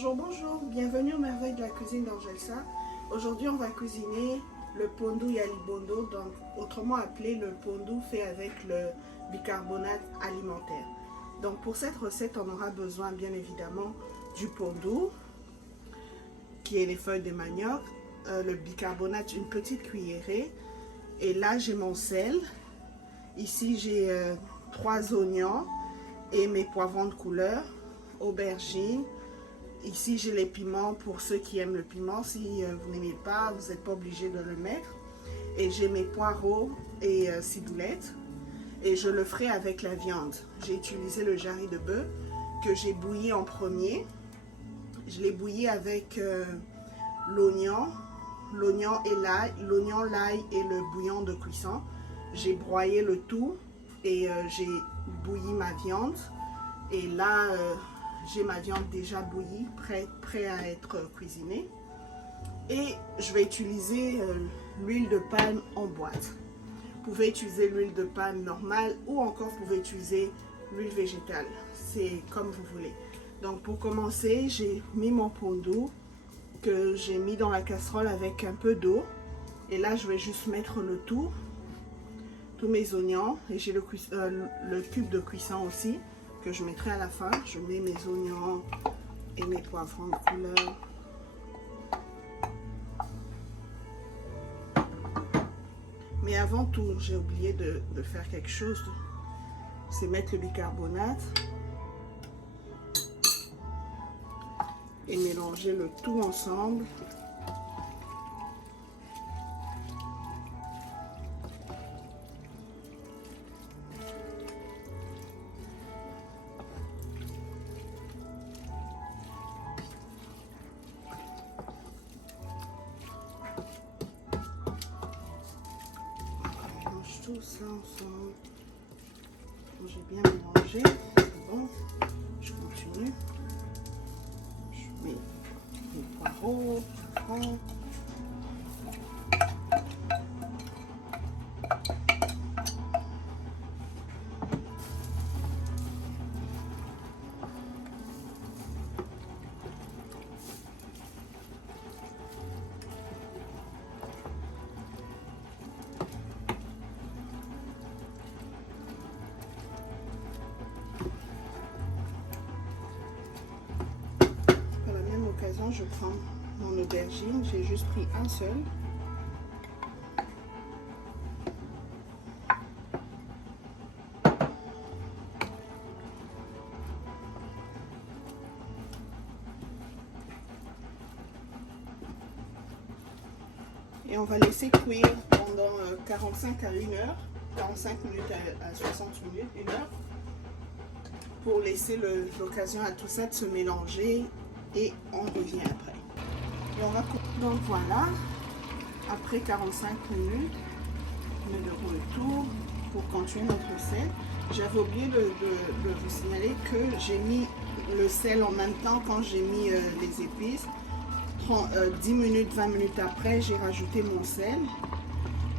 Bonjour, bonjour, bienvenue aux merveilles de la cuisine d'Angelsa. Aujourd'hui, on va cuisiner le pondu yalibondo, donc autrement appelé le pondu fait avec le bicarbonate alimentaire. Donc pour cette recette, on aura besoin bien évidemment du pondu, qui est les feuilles de manioc, le bicarbonate, une petite cuillerée, et là j'ai mon sel. Ici j'ai 3 oignons et mes poivrons de couleur, aubergines. Ici j'ai les piments pour ceux qui aiment le piment. Si vous n'aimez pas, vous n'êtes pas obligé de le mettre. Et j'ai mes poireaux et ciboulettes. Et je le ferai avec la viande. J'ai utilisé le jarry de bœuf que j'ai bouilli en premier. Je l'ai bouilli avec l'oignon et l'ail, l'ail et le bouillon de cuisson. J'ai broyé le tout et j'ai bouilli ma viande. Et là, j'ai ma viande déjà bouillie, prêt à être cuisinée. Et je vais utiliser l'huile de palme en boîte. Vous pouvez utiliser l'huile de palme normale ou encore vous pouvez utiliser l'huile végétale. C'est comme vous voulez. Donc pour commencer, j'ai mis mon pondu que j'ai mis dans la casserole avec un peu d'eau. Et là, je vais juste mettre le tout, tous mes oignons. Et j'ai le cube de cuisson aussi que je mettrai à la fin. Je mets mes oignons et mes poivrons de couleur. Mais avant tout, j'ai oublié de faire quelque chose. C'est mettre le bicarbonate et mélanger le tout ensemble. Tout ça ensemble. J'ai bien mélangé. Bon, je continue. Je mets les poireaux, poivrons. Je prends mon aubergine, j'ai juste pris un seul. Et on va laisser cuire pendant 45 à 1 heure, 45 minutes à 60 minutes, 1 heure, pour laisser l'occasion à tout ça de se mélanger. Et on revient après. Et on va donc voilà, après 45 minutes, on met le retour pour continuer notre recette. J'avais oublié de vous signaler que j'ai mis le sel en même temps quand j'ai mis les épices. 10 minutes, 20 minutes après, j'ai rajouté mon sel.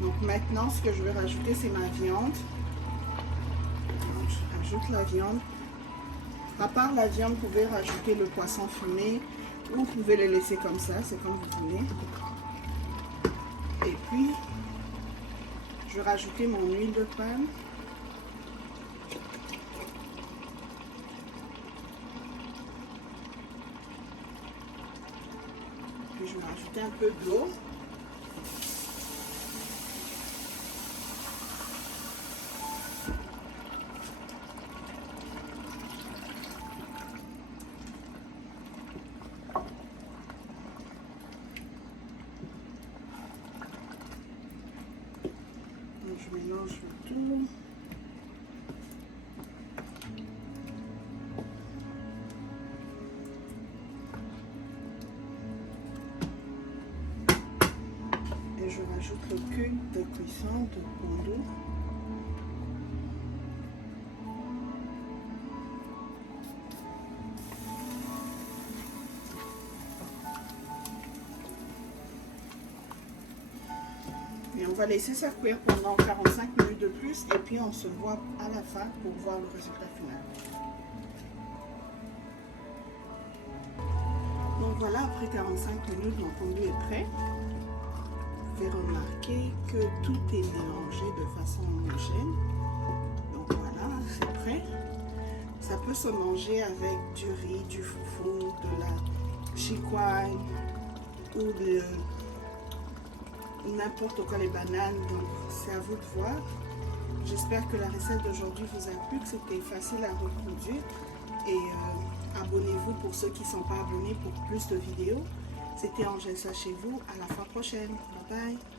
Donc maintenant, ce que je vais rajouter, c'est ma viande. Donc, je rajoute la viande. À part la viande, vous pouvez rajouter le poisson fumé ou vous pouvez le laisser comme ça, c'est comme vous voulez. Et puis, je vais rajouter mon huile de palme. Puis je vais rajouter un peu d'eau. Je mélange le tout. Et je rajoute le cube de cuisson de pondu. Et on va laisser ça cuire pendant 45 minutes de plus et puis on se voit à la fin pour voir le résultat final. Voilà, après 45 minutes, mon pondu est prêt. Vous pouvez remarquer que tout est mélangé de façon homogène. Donc voilà, c'est prêt. Ça peut se manger avec du riz, du foufou, de la chicoine ou de n'importe quoi, les bananes. Donc c'est à vous de voir. J'espère que la recette d'aujourd'hui vous a plu, que c'était facile à reproduire. Et abonnez-vous pour ceux qui ne sont pas abonnés pour plus de vidéos. C'était Angèle chez vous. À la fois prochaine. Bye bye.